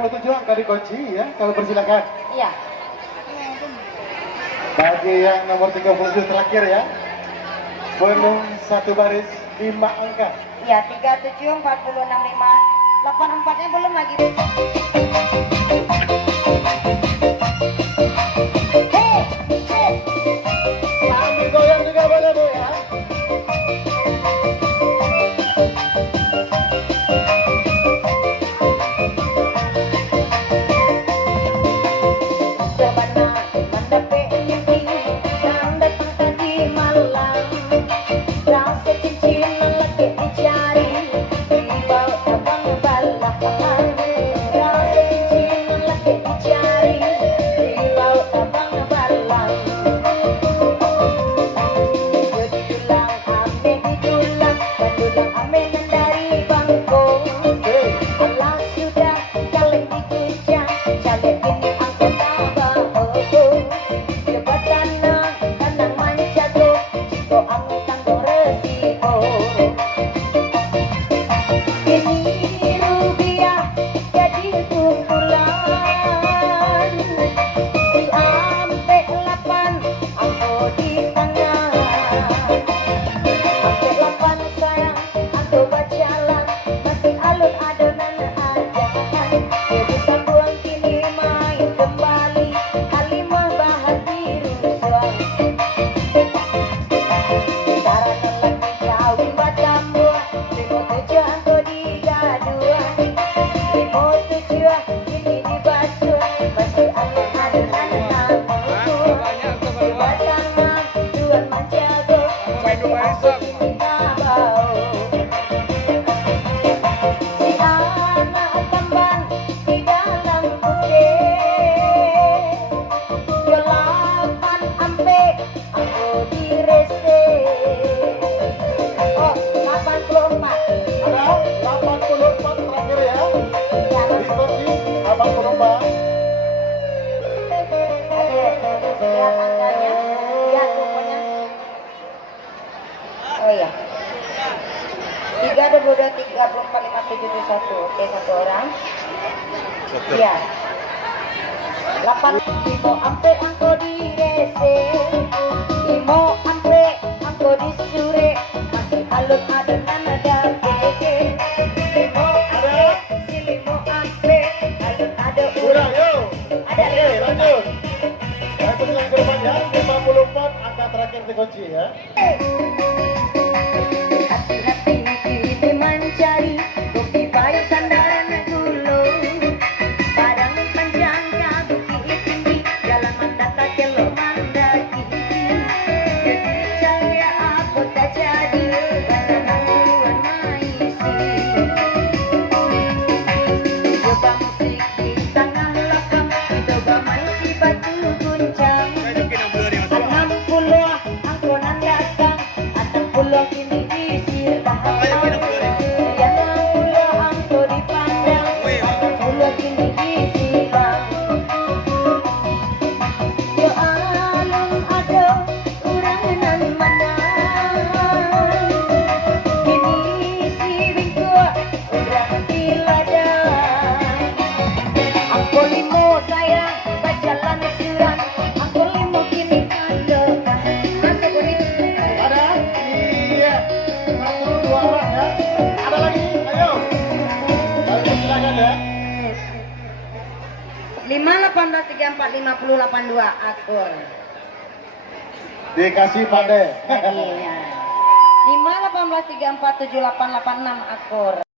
37 angka dikunci ya, kalau persilakan. Iya. Bagi yang nomor 37 terakhir ya, belum satu baris 5 angka. Iya, 37 40 65 84-nya belum lagi. Sambil goyang juga boleh Bu ya. Oh iya. 3 22 34 57 Oke, satu orang. Iya. 8 Imo ampe angko di rese. Imo ampe angko di sure. Masih alun adonan ada keke. Imo ampe si limo ampe alun ado Kurang yo. ada Oke, lanjut. Yang yang korban ya, 54 angka terakhir dikunci ya. Hati-hati ini mencari bukti payu sandaran gulung. Padang panjang ya bukit tinggi, jalan mandata kelo mandaki. Jadi saya aku tak jadi pasangan tuan maisi. Coba musik di tengah lokam, coba maisi batu guncang. 60 aku nandakan, 60 kini lima 18 34 50 82 akur. Dikasih pandai. Iya. 5 18 34 78 86 akur.